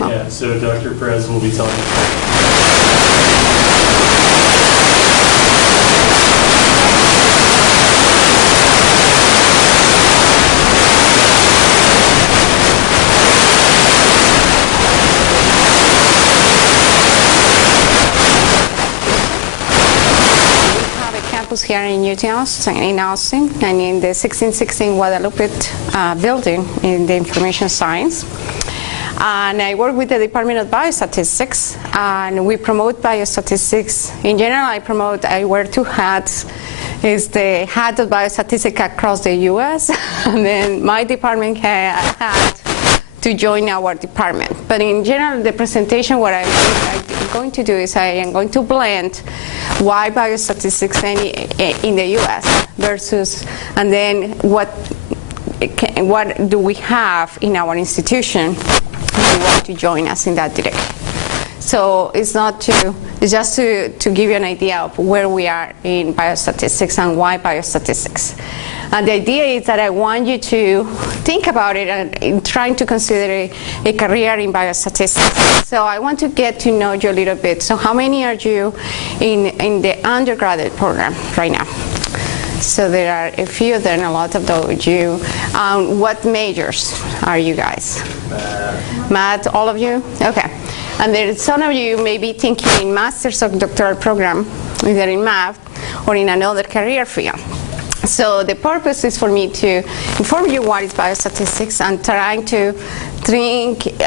Yeah, so Dr. Perez will be telling us. Here in in Austin, and in the 1616 Guadalupe building in the information science. And I work with the Department of Biostatistics, and we promote biostatistics. In general, I wear two hats. Is the hat of biostatistics across the U.S., and then my department had to join our department. But in general, the presentation, what I'm going to do is I am going to blend why biostatistics in the U.S. versus, and then what do we have in our institution who want to join us in that direction. So it's just to give you an idea of where we are in biostatistics and why biostatistics. And the idea is that I want you to think about it and trying to consider a career in biostatistics. So I want to get to know you a little bit. So how many are you in the undergraduate program right now? So there are a few of them, a lot of those. What majors are you guys? Math, all of you? Okay. And there's some of you may be thinking in master's or doctoral program, either in math or in another career field. So the purpose is for me to inform you what is biostatistics and trying to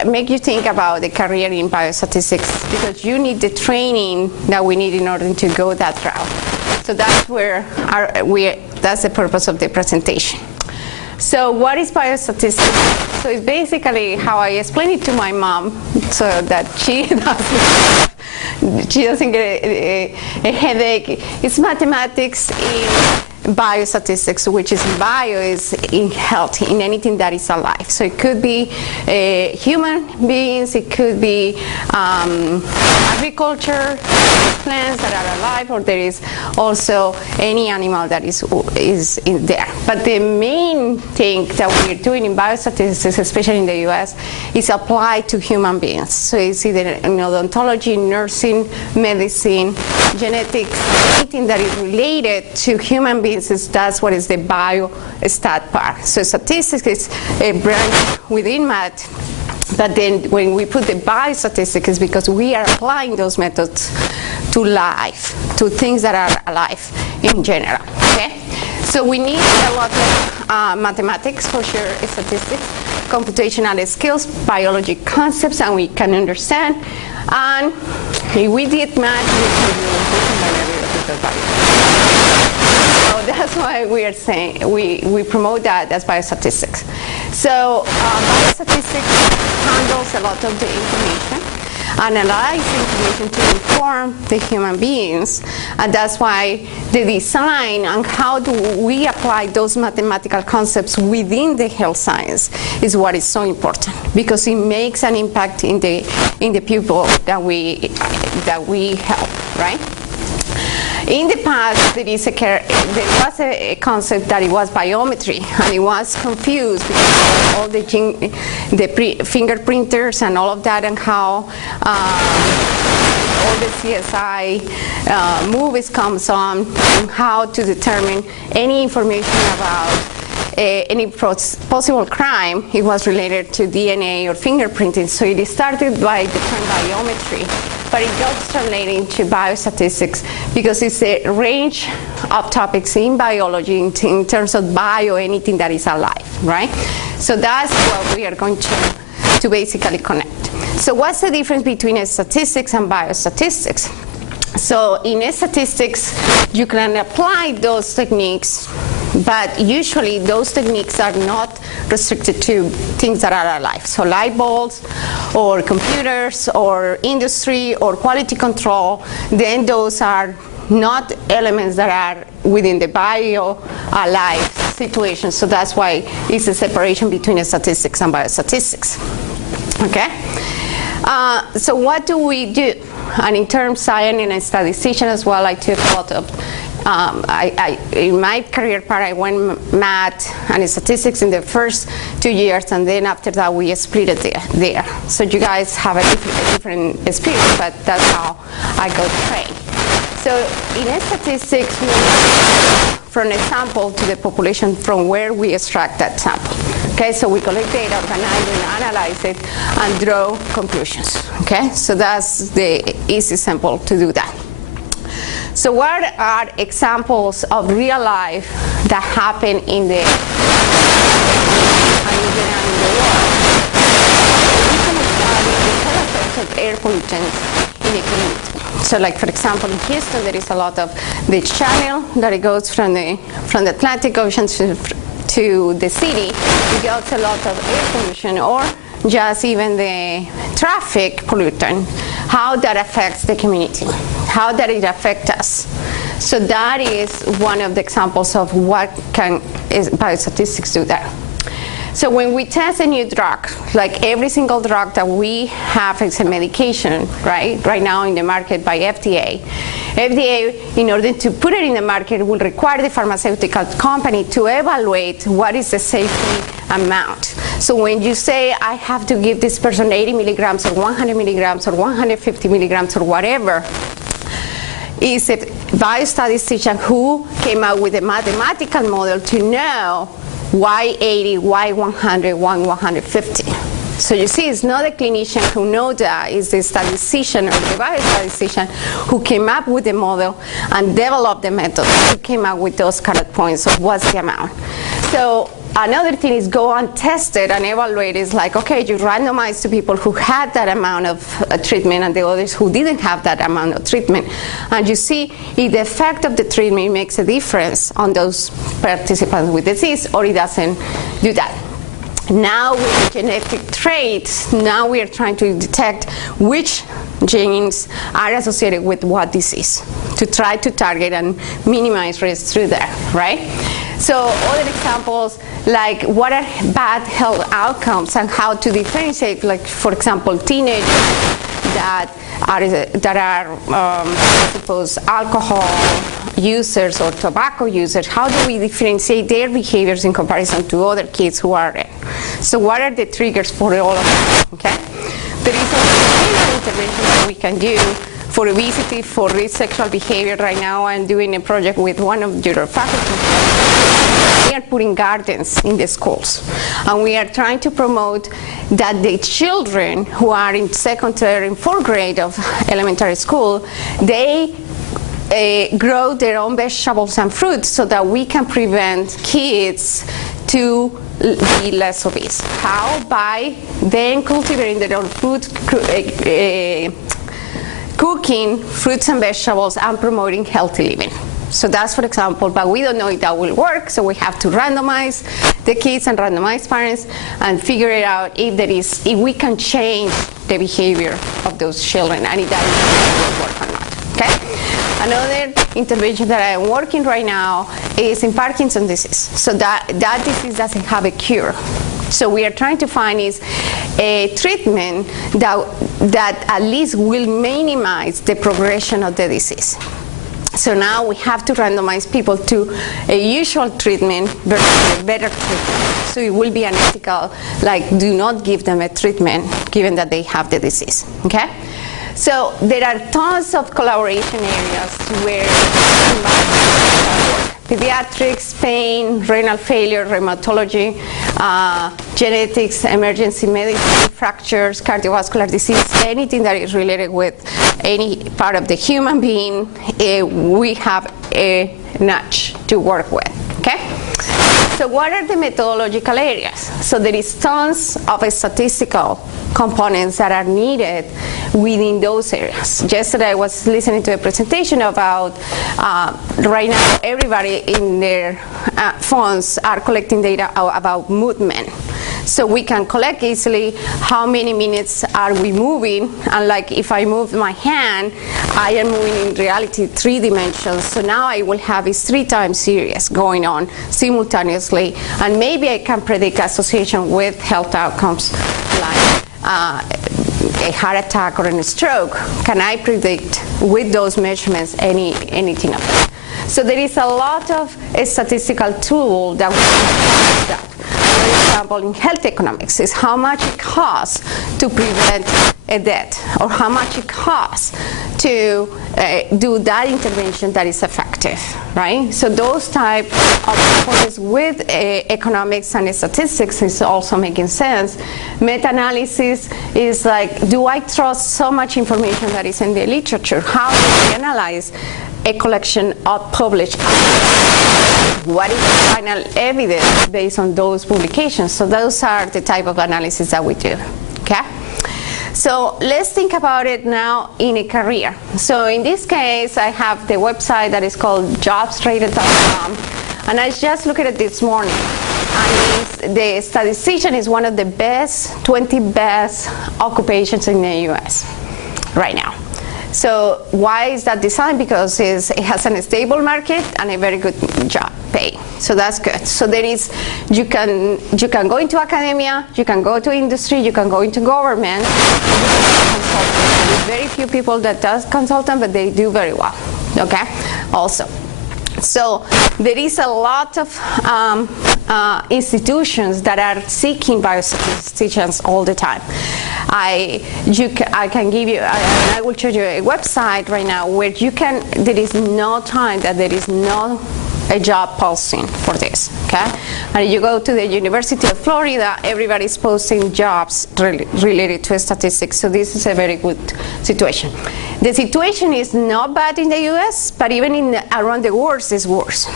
make you think about the career in biostatistics, because you need the training that we need in order to go that route. So that's that's the purpose of the presentation. So what is biostatistics? So it's basically how I explain it to my mom so that she doesn't get a headache. It's mathematics in biostatistics, which is bio is in health, in anything that is alive. So it could be human beings, it could be agriculture, plants that are alive, or there is also any animal that is in there. But the main thing that we're doing in biostatistics, especially in the US, is applied to human beings. So it's either in odontology, nursing, medicine, genetics, anything that is related to human beings. That's what is the biostat part. So statistics is a branch within math, but then when we put the biostatistics, it's because we are applying those methods to life, to things that are alive in general. Okay? So we need a lot of mathematics for sure, statistics, computational skills, biology concepts, and we can understand. And if we did math, we can learn a little bit of so that's why we are saying we promote that as biostatistics. So biostatistics handles a lot of the information, analyze information to inform the human beings, and that's why the design and how do we apply those mathematical concepts within the health science is what is so important, because it makes an impact in the people that we help, right? In the past, there was a concept that it was biometry, and it was confused because all the fingerprinters and all of that, and how all the CSI movies comes on, and how to determine any information about any possible crime. It was related to DNA or fingerprinting. So it started by the term biometry, but it got translated into biostatistics because it's a range of topics in biology in terms of bio, anything that is alive, right? So that's what we are going to basically connect. So what's the difference between statistics and biostatistics? So in statistics, you can apply those techniques, but usually those techniques are not restricted to things that are alive. So light bulbs or computers or industry or quality control, then those are not elements that are within the bio alive situation. So that's why it's a separation between statistics and biostatistics. Okay? So what do we do? And in terms of science and a statistician as well, I took a lot of in my career part, I went math and statistics in the first 2 years, and then after that we split it there. So you guys have a different experience, but that's how I got trained. So in statistics, we move from a sample to the population from where we extract that sample. Okay, so we collect data, organize and analyze it, and draw conclusions. Okay, so that's the easy sample to do that. So what are examples of real life that happen in the world? We can study the health effects of air pollutants in a community. So like, for example, in Houston, there is a lot of the channel that it goes from the Atlantic Ocean to the city. It gets a lot of air pollution, or just even the traffic pollutant, how that affects the community, how that it affects us. So that is one of the examples of what can biostatistics do there. So when we test a new drug, like every single drug that we have is a medication, right now in the market by FDA. FDA, in order to put it in the market, will require the pharmaceutical company to evaluate what is the safety amount. So when you say, I have to give this person 80 milligrams or 100 milligrams or 150 milligrams or whatever, is a biostatistician who came out with a mathematical model to know why 80, why 100, why 150. So you see, it's not a clinician who knows that, it's the statistician or the biostatistician who came up with the model and developed the method, who came up with those cut points of what's the amount. So another thing is go and test it and evaluate. It's like, okay, you randomize to people who had that amount of treatment and the others who didn't have that amount of treatment. And you see if the effect of the treatment makes a difference on those participants with disease, or it doesn't do that. Now with the genetic traits, now we are trying to detect which genes are associated with what disease to try to target and minimize risk through there, right? So other examples, like what are bad health outcomes and how to differentiate, like for example, teenagers that are I suppose alcohol users or tobacco users, how do we differentiate their behaviors in comparison to other kids who aren't? So what are the triggers for all of that, okay? There is also intervention that we can do for obesity, for risk sexual behavior. Right now I'm doing a project with one of your faculty. We are putting gardens in the schools, and we are trying to promote that the children who are in second, third, and fourth grade of elementary school, they grow their own vegetables and fruits so that we can prevent kids to be less obese. How? By then cultivating their own food, cooking fruits and vegetables, and promoting healthy living. So that's for example, but we don't know if that will work, so we have to randomize the kids and randomize parents and figure it out if we can change the behavior of those children and if that will work or not, okay? Another intervention that I am working right now is in Parkinson's disease. So that disease doesn't have a cure. So we are trying to find is a treatment that at least will minimize the progression of the disease. So now we have to randomize people to a usual treatment versus a better treatment. So it will be unethical, like do not give them a treatment given that they have the disease, okay? So there are tons of collaboration areas where pediatrics, pain, renal failure, rheumatology, genetics, emergency medicine, fractures, cardiovascular disease, anything that is related with any part of the human being, we have a nudge to work with, okay? So what are the methodological areas? So there is tons of statistical components that are needed within those areas. Yesterday I was listening to a presentation about right now everybody in their phones are collecting data about movement. So we can collect easily how many minutes are we moving, and like if I move my hand, I am moving in reality 3 dimensions. So now I will have this 3 time series going on simultaneously, and maybe I can predict association with health outcomes like a heart attack or a stroke. Can I predict with those measurements anything of that? So there is a lot of statistical tool that we can use that. For example, in health economics is how much it costs to prevent a death, or how much it costs to do that intervention that is effective, right? So those type of reports with economics and statistics is also making sense. Meta-analysis is like, do I trust so much information that is in the literature? How do I analyze a collection of published articles? What is the final evidence based on those publications? So those are the type of analysis that we do, okay? So let's think about it now in a career. So in this case, I have the website that is called jobsrated.com, and I just looked at it this morning. And the statistician is one of the best, 20 best occupations in the US right now. So why is that designed? Because it has a stable market and a very good job pay. So that's good. So there is, you can go into academia, you can go to industry, you can go into government, There's very few people that does consultant, but they do very well, okay, also. So there is a lot of institutions that are seeking biostatisticians all the time. I can give you, I will show you a website right now where you can, there is no time that there is no a job posting for this, okay? And you go to the University of Florida, everybody's posting jobs related to statistics, so this is a very good situation. The situation is not bad in the US, but even around the world is worse.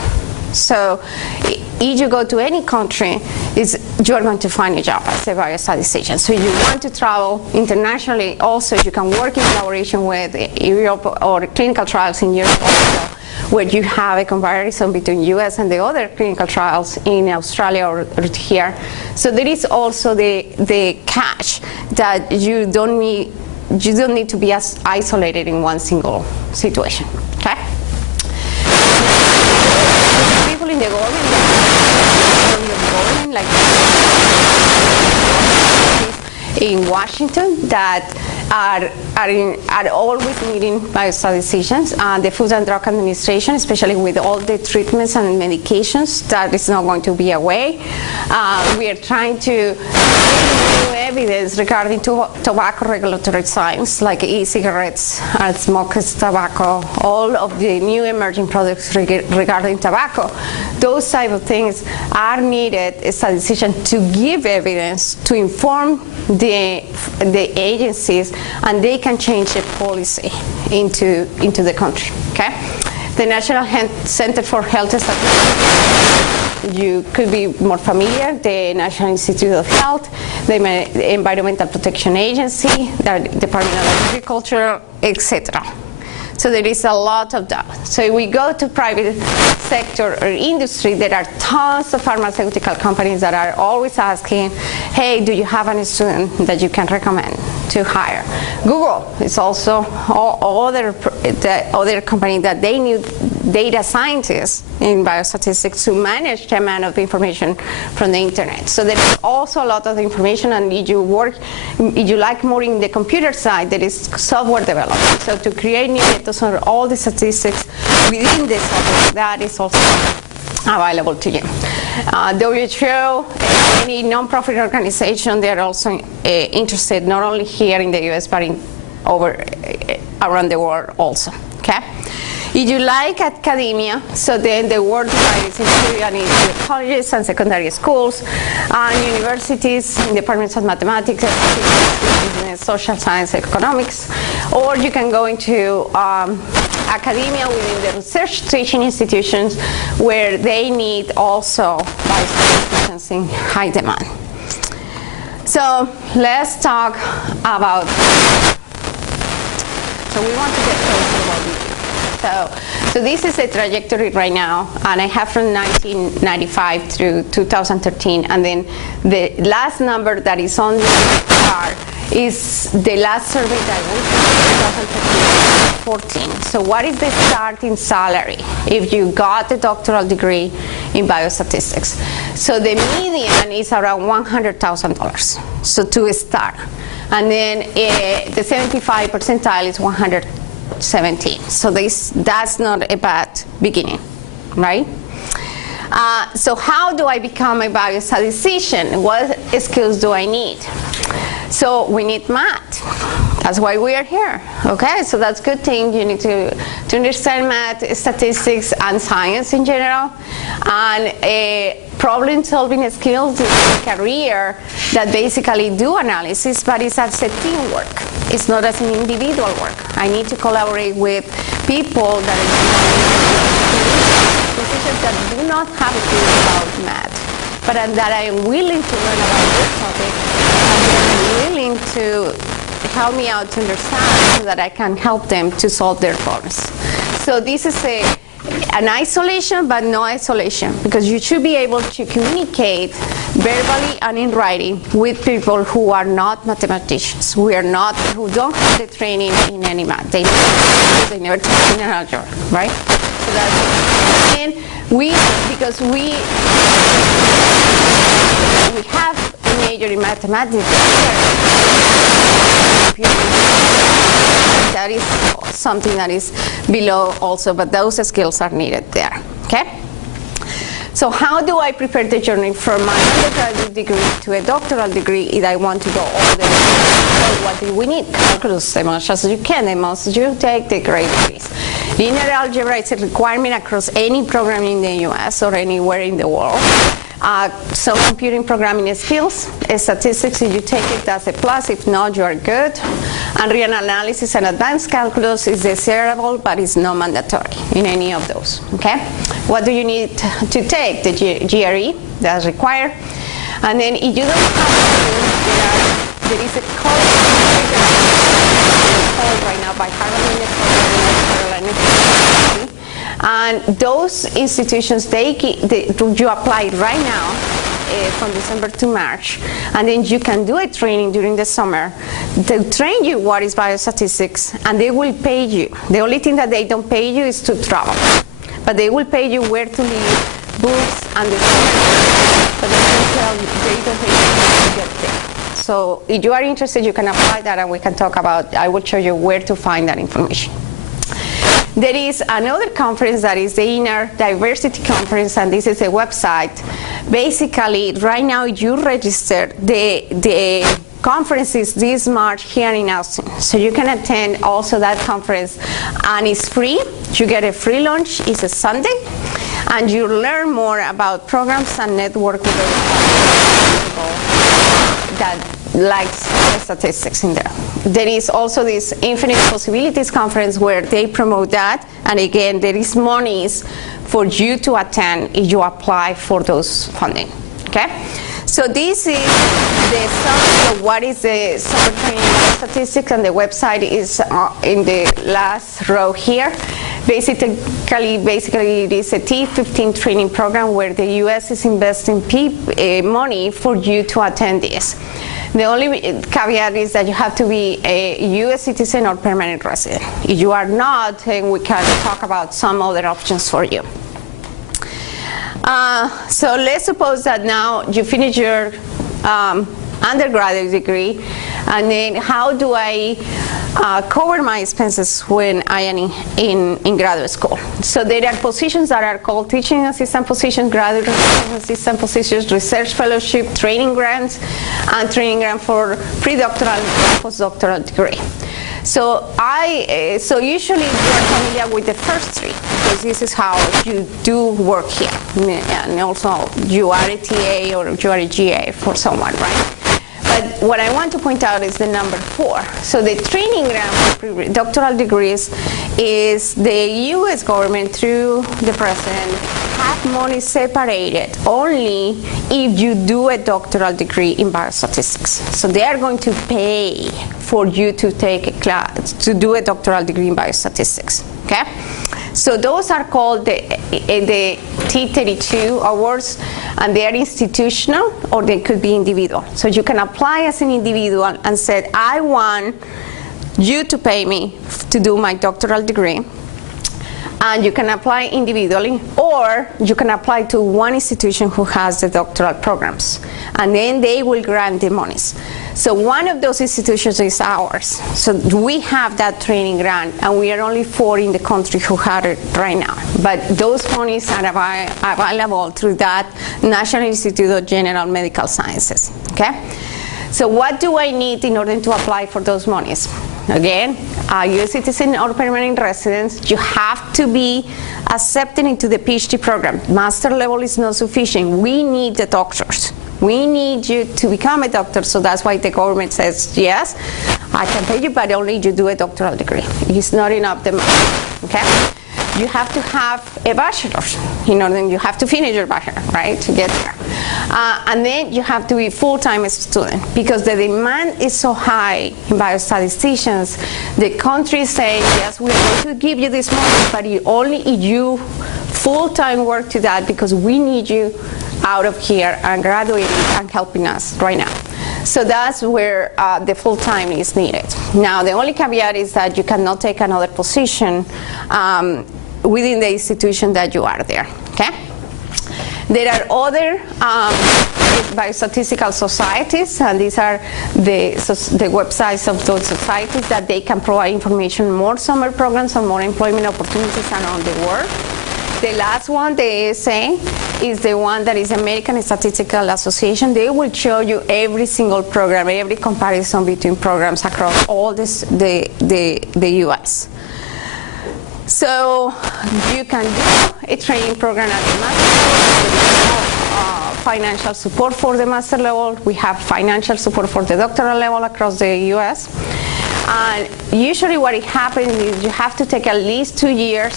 So if you go to any country, you are going to find a job as a biostatistician. So you want to travel internationally, also you can work in collaboration with Europe or clinical trials in Europe also, where you have a comparison between US and the other clinical trials in Australia or here. So there is also the catch that you don't need to be as isolated in one single situation, okay? People in the government, like in Washington, that are always needing biostatisticians. The Food and Drug Administration, especially with all the treatments and medications, that is not going to be away. We are trying to get new evidence regarding tobacco regulatory science, like e-cigarettes, smokeless tobacco, all of the new emerging products regarding tobacco. Those type of things are needed, a statistician, to give evidence, to inform the agencies, and they can change the policy into the country, okay? The National Center for Health Statistics, you could be more familiar, the National Institute of Health, the Environmental Protection Agency, the Department of Agriculture, etc. So there is a lot of that. So if we go to private sector or industry, there are tons of pharmaceutical companies that are always asking, hey, do you have any student that you can recommend to hire? Google is also the other company that they need data scientists in biostatistics to manage the amount of information from the internet. So there is also a lot of information, and if you like more in the computer side, there is software development. So to create new methods or all the statistics within the software, that is also available to you. WHO, any non-profit organization, they are also interested not only here in the US, but around the world also, okay? If you like academia, so then the world divides into colleges and secondary schools, and universities, in departments of mathematics, business, social science, economics, or you can go into academia within the research teaching institutions where they need also biostatisticians in high demand. So let's talk about, so we want to get closer to what we do. So this is a trajectory right now, and I have from 1995 through 2013, and then the last number that is on the chart is the last survey that was in 2014. So what is the starting salary if you got a doctoral degree in biostatistics? So the median is around $100,000, so to start. And then the 75 percentile is $120,000. 17. So that's not a bad beginning, right? So how do I become a biostatistician? What skills do I need? So we need math. That's why we are here, okay? So that's a good thing. You need to understand math, statistics, and science in general. And problem-solving skills is a career that basically do analysis, but it's as a teamwork. It's not as an individual work. I need to collaborate with people that positions that do not have a clue about math, but that I am willing to learn about this topic, and they're willing to help me out to understand so that I can help them to solve their problems. So this is an isolation, but no isolation, because you should be able to communicate verbally and in writing with people who are not mathematicians, who don't have the training in any math. They never took in algebra, right? So that's, and because we have a major in mathematics. That is something that is below also, but those skills are needed there, okay? So how do I prepare the journey from my undergraduate degree to a doctoral degree if I want to go all the way? So what do we need? Calculus as much as you can, the most you take the great degrees. Linear algebra is a requirement across any program in the US or anywhere in the world. So computing programming skills, statistics, if you take it, that's a plus. If not, you are good. And real analysis and advanced calculus is desirable, but it's not mandatory in any of those, okay? What do you need to take? The GRE, that's required. And then if you don't have to, there is a course right now by Harvard University, and those institutions, you apply right now from December to March, and then you can do a training during the summer. They'll train you what is biostatistics, and they will pay you. The only thing that they don't pay you is to travel, but they will pay you where to live, books, and the but they don't pay you to get there. So if you are interested, you can apply that, and we can talk about, I will show you where to find that information. There is another conference that is the Inner Diversity Conference, and this is a website. Basically, right now you register. The conference is this March here in Austin, so you can attend also that conference, and it's free. You get a free lunch. It's a Sunday, and you learn more about programs and network with people that likes statistics in there. There is also this Infinite Possibilities Conference where they promote that, and again, there is monies for you to attend if you apply for those funding, okay? So this is the summary of what is the summer training in statistics, and the website is in the last row here. Basically, it is a T15 training program where the U.S. is investing money for you to attend this. The only caveat is that you have to be a U.S. citizen or permanent resident. If you are not, then we can talk about some other options for you. So let's suppose that now you finish your undergraduate degree, and then how do I cover my expenses when I am in graduate school? So there are positions that are called teaching assistant positions, graduate assistant positions, research fellowship, training grants, and training grant for pre-doctoral and postdoctoral degree. So usually you are familiar with the first three, because this is how you do work here. And also you are a TA or you are a GA for someone, right? But what I want to point out is the number 4. So the training grant for doctoral degrees is the U.S. government through the president have money separated only if you do a doctoral degree in biostatistics. So they are going to pay for you to take a class, to do a doctoral degree in biostatistics, okay? So those are called the T32 awards, and they are institutional or they could be individual. So you can apply as an individual and say, I want you to pay me to do my doctoral degree. And you can apply individually, or you can apply to one institution who has the doctoral programs, and then they will grant the monies. So one of those institutions is ours. So we have that training grant, and we are only 4 in the country who have it right now. But those monies are available through that National Institute of General Medical Sciences. Okay? So what do I need in order to apply for those monies? Again, U.S. citizen or permanent residents, you have to be accepted into the PhD program. Master level is not sufficient. We need the doctors. We need you to become a doctor, so that's why the government says, yes, I can pay you, but only you do a doctoral degree. It's not enough the money, okay? You have to have a bachelor's, you have to finish your bachelor, right, to get there. And then you have to be full-time student, because the demand is so high in biostatisticians. The country is saying, yes, we're going to give you this money, but you full-time work to that, because we need you out of here and graduating and helping us right now. So that's where the full-time is needed. Now, the only caveat is that you cannot take another position within the institution that you are there, okay? There are other biostatistical societies, and these are the websites of those societies that they can provide information, more summer programs and more employment opportunities around the world. The last one, the ASA, is the one that is American Statistical Association. They will show you every single program, every comparison between programs across all the U.S. So you can do a training program at the master level. There is no financial support for the master level. We have financial support for the doctoral level across the U.S. And usually what happens is you have to take at least 2 years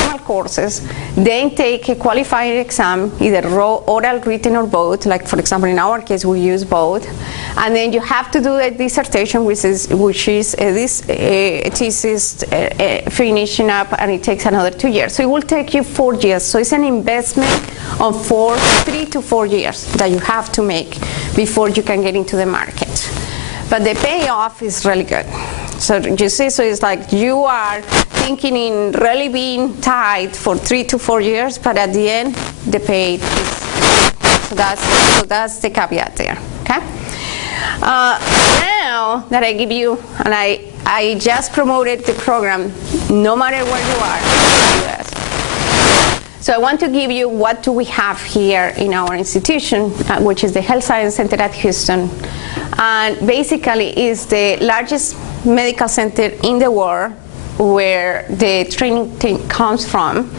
normal courses, then take a qualifying exam, either oral, written, or both. Like, for example, in our case, we use both. And then you have to do a dissertation, which is a thesis finishing up, and it takes another 2 years. So it will take you 4 years. So it's an investment of 3 to 4 years that you have to make before you can get into the market. But the payoff is really good. So you see, so it's like you are thinking in really being tied for 3 to 4 years, but at the end, the pay is, so that's the caveat there, okay? Now that I give you, and I just promoted the program, no matter where you are in the US. So I want to give you what do we have here in our institution, which is the Health Science Center at Houston. And basically is the largest medical center in the world where the training team comes from.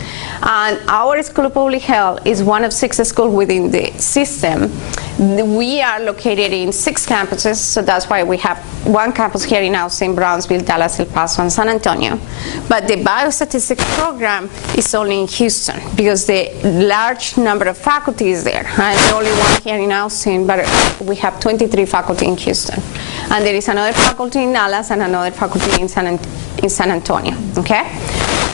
And our School of Public Health is one of 6 schools within the system. We are located in 6 campuses, so that's why we have 1 campus here in Austin, Brownsville, Dallas, El Paso, and San Antonio. But the biostatistics program is only in Houston because the large number of faculty is there. And only 1 here in Austin, but we have 23 faculty in Houston. And there is another faculty in Dallas and another faculty in San Antonio, okay?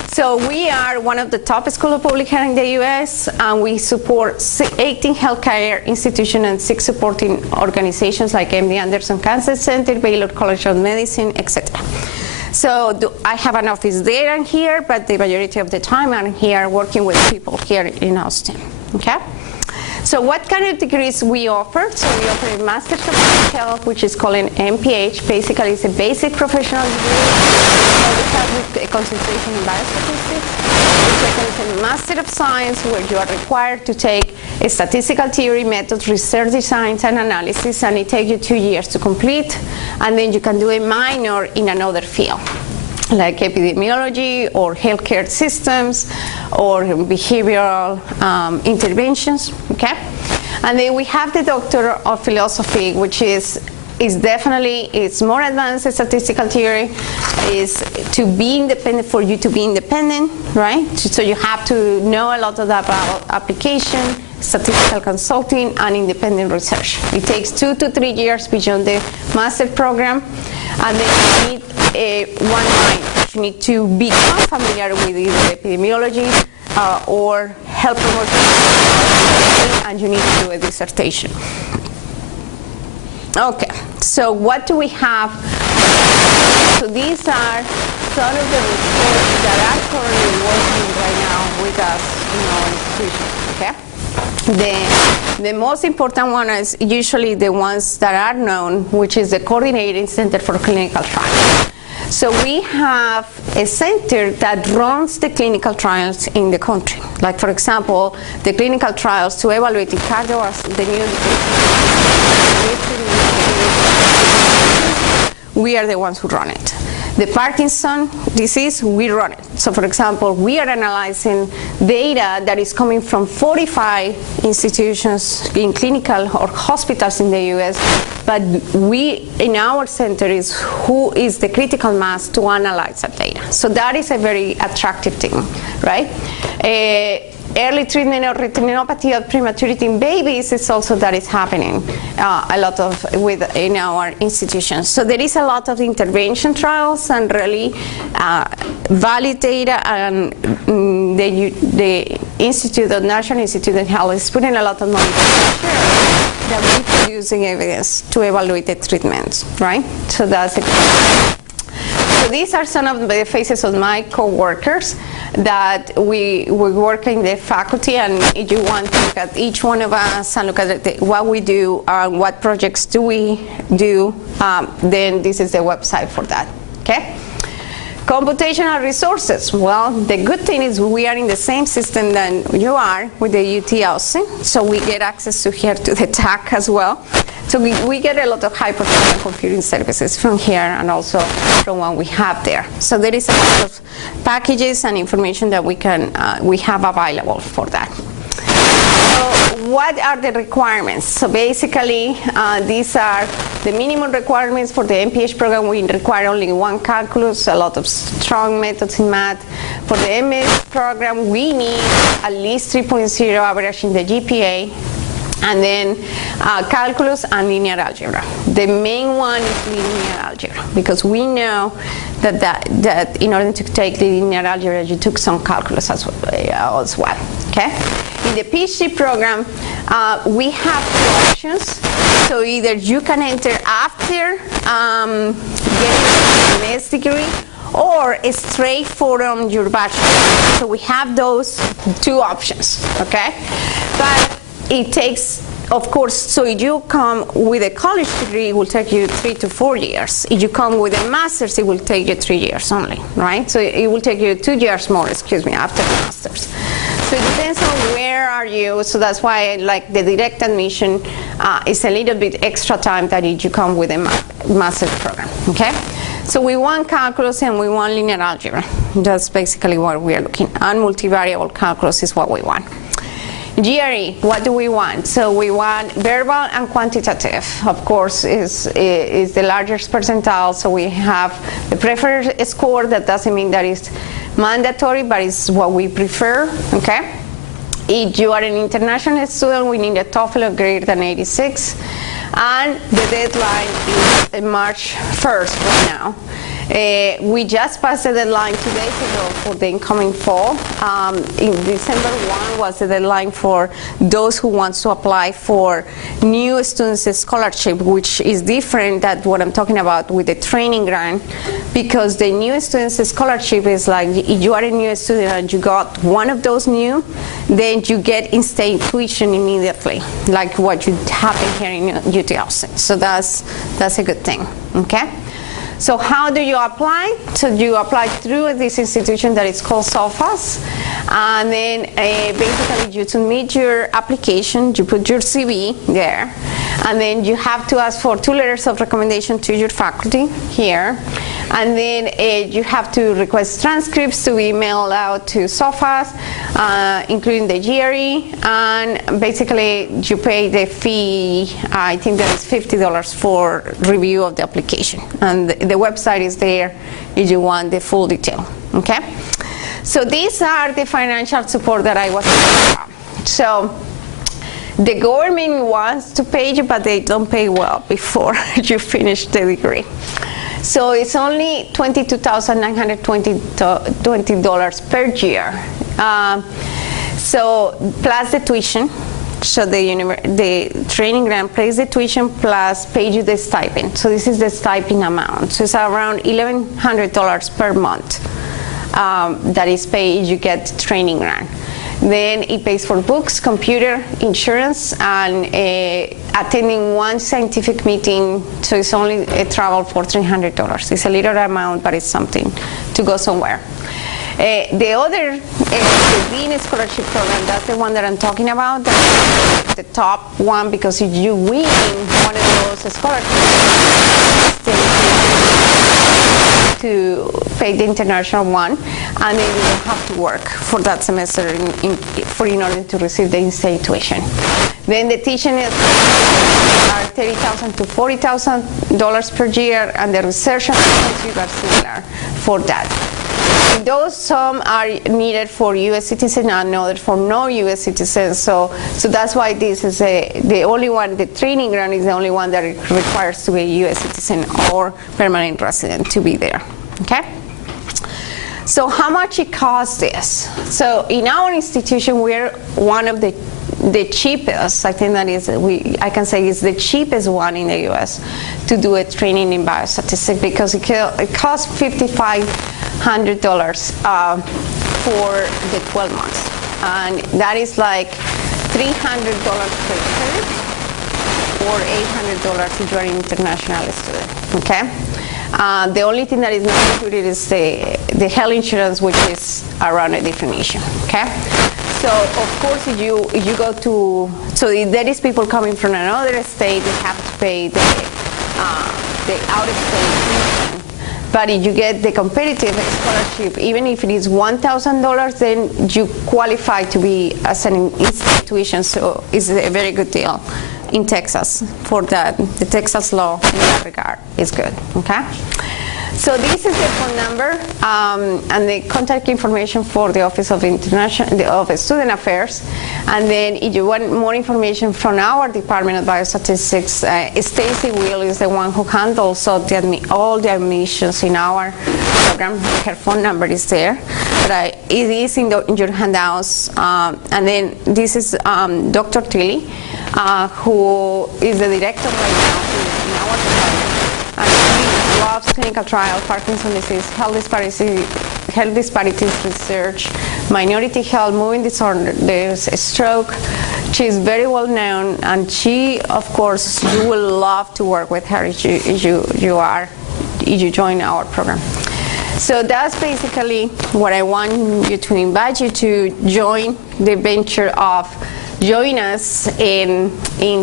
So we are one of the top schools of public health in the U.S., and we support 18 healthcare institutions and 6 supporting organizations like MD Anderson Cancer Center, Baylor College of Medicine, etc. So I have an office there and here, but the majority of the time I'm here working with people here in Austin, okay? So what kind of degrees we offer? So we offer a Master's of Public Health, which is called an MPH. Basically, it's a basic professional degree. We have with a concentration in biostatistics. The second is a Master of Science, where you are required to take a statistical theory, methods, research design, and analysis, and it takes you 2 years to complete. And then you can do a minor in another field, like epidemiology or healthcare systems or behavioral interventions, okay? And then we have the Doctor of Philosophy, which is definitely, it's more advanced statistical theory, is to be independent, for you to be independent, right? So you have to know a lot about application, statistical consulting, and independent research. It takes 2 to 3 years beyond the master program, and then you need one minor. You need to become familiar with either epidemiology or health promotion, and you need to do a dissertation. Okay, so what do we have? So these are some of the research that are currently working right now with us in our institution, okay? The most important one is usually the ones that are known, which is the Coordinating Center for Clinical Trials. So we have a center that runs the clinical trials in the country. Like, for example, the clinical trials to evaluate the cardiovascular, the new, we are the ones who run it. The Parkinson disease, we run it. So, for example, we are analyzing data that is coming from 45 institutions in clinical or hospitals in the US, but we, in our center, is who is the critical mass to analyze that data. So that is a very attractive thing, right? Early treatment of retinopathy of prematurity in babies is also that is happening a lot of in our institutions. So there is a lot of intervention trials and really valid data, and the Institute of National Institute of Health is putting a lot of money to ensure that we're producing evidence to evaluate the treatments, right? So that's it. So these are some of the faces of my co-workers that we work in the faculty, and if you want to look at each one of us and look at what we do, what projects do we do, then this is the website for that, okay? Computational resources. Well, the good thing is we are in the same system that you are with the UT Austin, so we get access to here to the TAC as well. So we get a lot of high-performance computing services from here and also from what we have there. So there is a lot of packages and information that we have available for that. So what are the requirements? So basically, these are the minimum requirements for the MPH program. We require only one calculus, a lot of strong methods in math. For the MS program, we need at least 3.0 average in the GPA, and then calculus and linear algebra. The main one is linear algebra, because we know that in order to take the linear algebra, you took some calculus as well, okay? In the PhD program, we have two options. So either you can enter after getting an MS degree, or straight from your bachelor. So we have those two options, okay? But it takes, of course, so if you come with a college degree, it will take you 3 to 4 years. If you come with a master's, it will take you 3 years only, right? So it will take you 2 years more, after the master's. So it depends on where are you, so that's why like the direct admission is a little bit extra time than if you come with a master's program, okay? So we want calculus and we want linear algebra. That's basically what we are looking at. And multivariable calculus is what we want. GRE, what do we want? So we want verbal and quantitative. Of course, is the largest percentile. So we have the preferred score. That doesn't mean that it's mandatory, but it's what we prefer, okay? If you are an international student, we need a TOEFL of greater than 86. And the deadline is March 1st right now. We just passed the deadline 2 days ago for the incoming fall. In December 1 was the deadline for those who want to apply for new students scholarship, which is different than what I'm talking about with the training grant, because the new students scholarship is like if you are a new student and you got one of those new, then you get in-state tuition immediately, like what you happen here in UT Austin. So that's a good thing, okay? So how do you apply? So you apply through this institution that is called SOFAS, and then basically you submit your application, you put your CV there, and then you have to ask for 2 letters of recommendation to your faculty here, and then you have to request transcripts to be mailed out to SOFAS, including the GRE, and basically you pay the fee. I think that is $50 for review of the application, and the website is there if you want the full detail, okay? So these are the financial support that I was talking about. So the government wants to pay you, but they don't pay well before you finish the degree. So it's only $22,920 per year. So plus the tuition. So the training grant pays the tuition plus pays you the stipend. So this is the stipend amount. So it's around $1,100 per month that is paid if you get training grant. Then it pays for books, computer, insurance, and attending one scientific meeting. So it's only a travel for $300. It's a little amount, but it's something to go somewhere. The other, the Dean Scholarship Program, that's the one that I'm talking about. That's the top one, because if you win one of those scholarships, to pay the international one, and then you don't have to work for that semester in order to receive the in-state tuition. Then the teaching is $30,000 to $40,000 per year, and the research assistants are similar for that. Those some are needed for U.S. citizens and others for non-U.S. citizens. So that's why this is the only one. The training ground is the only one that requires to be a U.S. citizen or permanent resident to be there. Okay. So how much it costs this? So in our institution, we're one of the cheapest. I think that is I can say is the cheapest one in the U.S. to do a training in biostatistics, because it costs $5,500 for the 12 months, and that is like $300 per credit, or $800 if you are an international student. Okay. The only thing that is not included is the health insurance, which is around a different issue. Okay. So of course, if you go to, so if there is people coming from another state, they have to pay the out-of-state tuition. But if you get the competitive scholarship, even if it is $1,000, then you qualify to be as an in-state tuition. So it's a very good deal in Texas for that. The Texas law in that regard is good. Okay. So this is the phone number and the contact information for the Office of Student Affairs. And then if you want more information from our Department of Biostatistics, Stacy Will is the one who handles all the admissions in our program. Her phone number is there. But it is in your handouts. And then this is Dr. Tilly, who is the director right now in our department. And he loves clinical trial, Parkinson's disease, health disparities research, minority health, moving disorders, stroke. She's very well known, and she, of course, you will love to work with her if you join our program. So that's basically what I want you to invite you to join the venture of join us in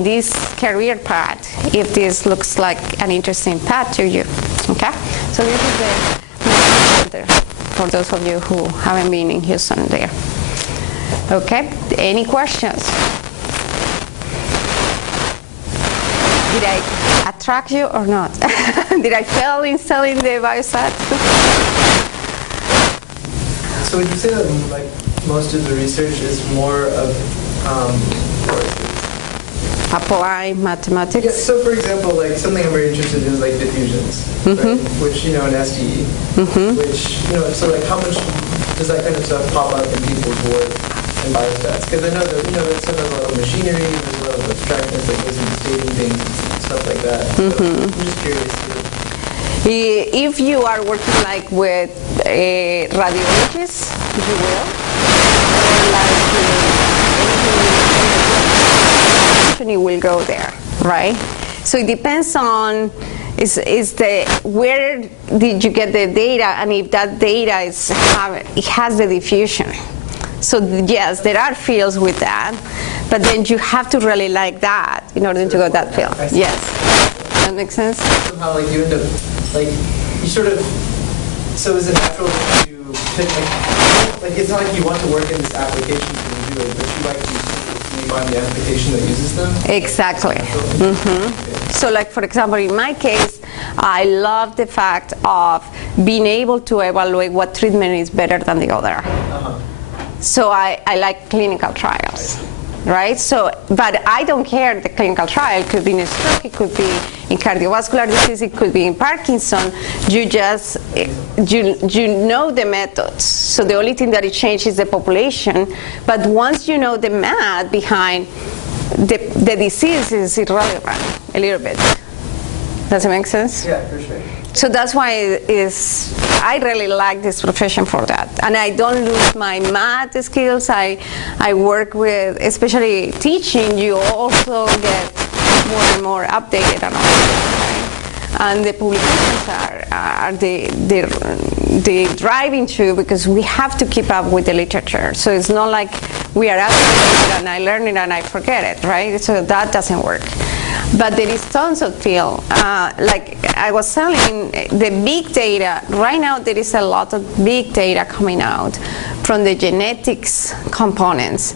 this career path, if this looks like an interesting path to you. Okay? So this is the center for those of you who haven't been in Houston there. Okay? Any questions? Did I attract you or not? Did I fail in selling the biostats? So would you say that like most of the research is more of applied mathematics? Yeah, so for example, like something I'm very interested in is like diffusions, right? Which, in SDE, which, so like how much does that kind of stuff pop up in people's work in biostats? Because I know that, that stuff has a lot of machinery, there's a lot of abstractness that goes into stating things and stuff like that. So I'm just curious. If you are working like with radiologists, you will, you will go there, right? So it depends on where did you get the data, and if that data it has the diffusion. So yes, there are fields with that, but then you have to really like that in order to go that field. Yes, that makes sense. Somehow, like you end up, like you sort of. So is it natural to pick like it's not like you want to work in this application to do it, but you like to find the application that uses them? Exactly. So like, for example, in my case, I love the fact of being able to evaluate what treatment is better than the other. So I like clinical trials, right? So, but I don't care the clinical trial. It could be in a stroke, it could be in cardiovascular disease, it could be in Parkinson. You just, you know the methods. So the only thing that it changes is the population. But once you know the math behind the disease is irrelevant a little bit. Does it make sense? Yeah, for sure. So that's why I really like this profession for that. And I don't lose my math skills. I work with, especially teaching, you also get more and more updated and all that, right? And the publications are the driving too, because we have to keep up with the literature. So it's not like we are out and I learn it and I forget it, right? So that doesn't work. But there is tons of field. Like I was telling, the big data, right now there is a lot of big data coming out from the genetics components.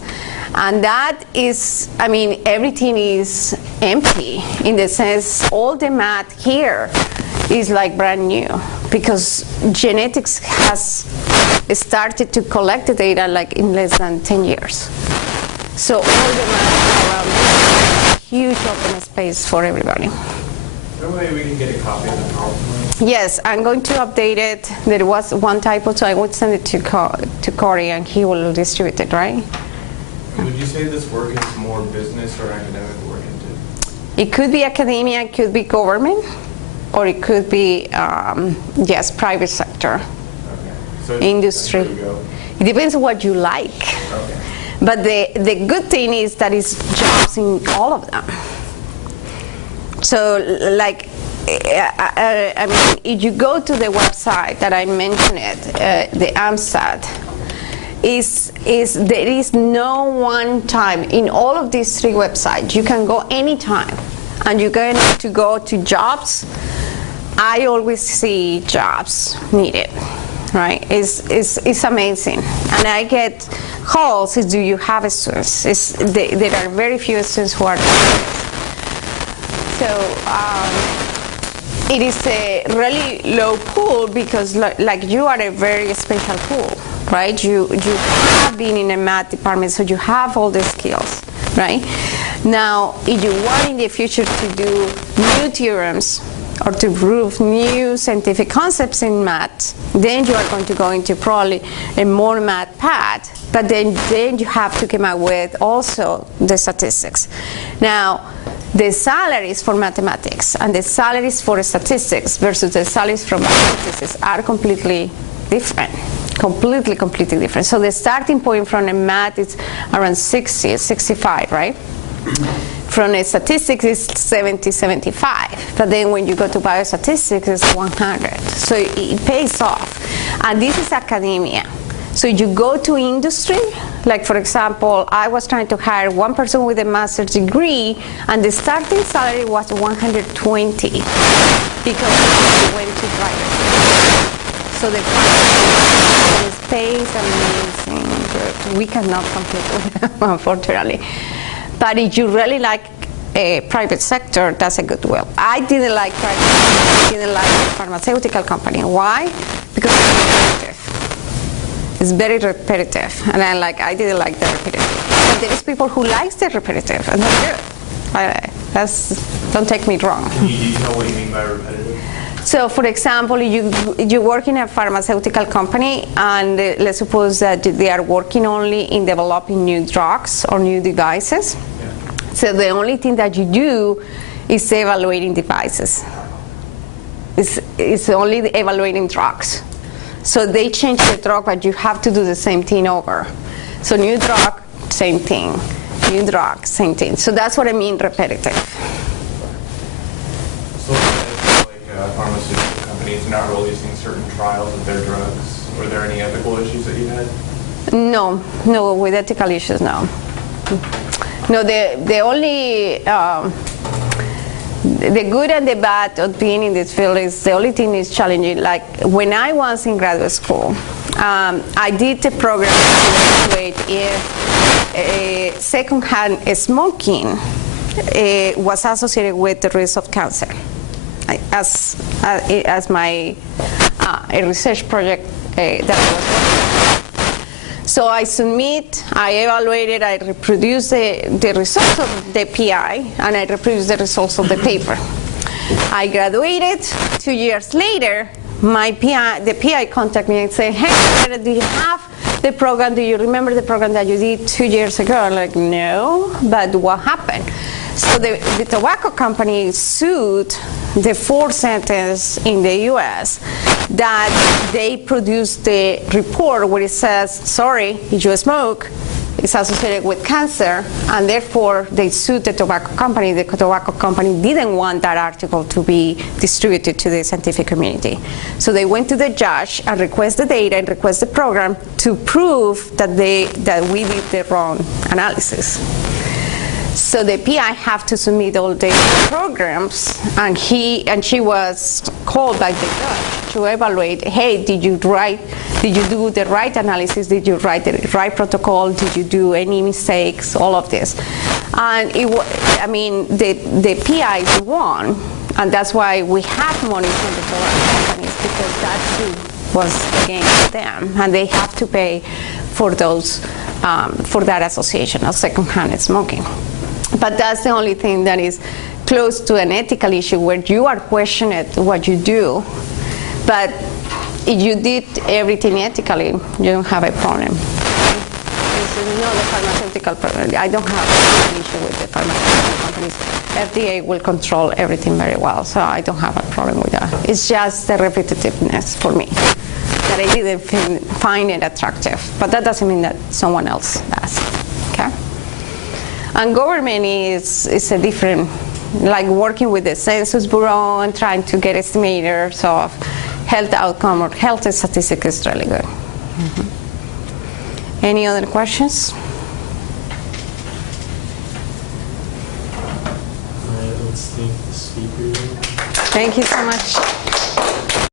And that is, I mean, everything is empty in the sense all the math here is like brand new, because genetics has started to collect the data like in less than 10 years. So all the math around this is a huge open space for everybody. No way we can get a copy of the PowerPoint. Yes, I'm going to update it. There was one typo, so I would send it to Corey and he will distribute it, right? Would you say this work is more business or academic oriented? It could be academia, it could be government, or it could be, yes, private sector, Okay. So industry. there you go. It depends on what you like. Okay. But the good thing is that it's jobs in all of them. So, like, I mean, if you go to the website that I mentioned, the AMSAT, there is no one time in all of these 3 websites. You can go anytime, and you're going to go to jobs. I always see jobs needed, right? It's amazing, and I get calls. Do you have students? There are very few students who are doing this. So it is a really low pool because, like, you are a very special pool, right? You have been in a math department, so you have all the skills, right? Now, if you want in the future to do new theorems or to prove new scientific concepts in math, then you are going to go into probably a more math path, but then you have to come up with also the statistics. Now, the salaries for mathematics and the salaries for statistics versus the salaries from statistics are completely different. Completely different. So the starting point from a math is around 60, 65, right? From a statistics is 70, 75. But then when you go to biostatistics, it's 100. So it pays off. And this is academia. So you go to industry, like for example, I was trying to hire one person with a master's degree, and the starting salary was 120 because we went to private. So the private pays amazing. Good. We cannot compete with them, unfortunately. But if you really like a private sector, that's a good will. I didn't like private sector. I didn't like the pharmaceutical company. Why? Because it's repetitive. It's very repetitive, and I didn't like the repetitive. But there is people who likes the repetitive, and that's good. Don't take me wrong. Can you detail what you mean by repetitive? So, for example, you work in a pharmaceutical company, and let's suppose that they are working only in developing new drugs or new devices. Yeah. So the only thing that you do is evaluating devices. It's only evaluating drugs. So they change the drug, but you have to do the same thing over. So new drug, same thing. New drug, same thing. So that's what I mean repetitive. So like pharmaceutical companies not releasing certain trials of their drugs, were there any ethical issues that you had? No, with ethical issues, no. No, the only, the good and the bad of being in this field is the only thing is challenging. Like when I was in graduate school, I did the program to evaluate if secondhand smoking was associated with the risk of cancer as my a research project that I was working on. So I submit, I evaluated, I reproduce the results of the PI, and I reproduce the results of the paper. I graduated. 2 years later, the PI contacted me and said, hey, do you have the program? Do you remember the program that you did 2 years ago? I'm like, no, but what happened? So the tobacco company sued the fourth sentence in the U.S. that they produced the report where it says, sorry, if you smoke, it's associated with cancer, and therefore they sued the tobacco company. The tobacco company didn't want that article to be distributed to the scientific community. So they went to the judge and requested the data and requested the program to prove that we did the wrong analysis. So the PI have to submit all the programs, and she was called by the judge to evaluate, hey, did you do the right analysis? Did you write the right protocol? Did you do any mistakes? All of this. And the PI won, and that's why we have money from the tobacco companies, because that suit was against them, and they have to pay for those, for that association of secondhand smoking. But that's the only thing that is close to an ethical issue where you are questioning what you do. But if you did everything ethically, you don't have a problem. This is not a pharmaceutical problem. I don't have an issue with the pharmaceutical companies. FDA will control everything very well, so I don't have a problem with that. It's just the repetitiveness for me, that I didn't find it attractive. But that doesn't mean that someone else does. Okay? And government is a different, like working with the Census Bureau and trying to get estimators of health outcome or health statistics is really good. Mm-hmm. Any other questions? All right, let's thank the speaker. Thank you so much.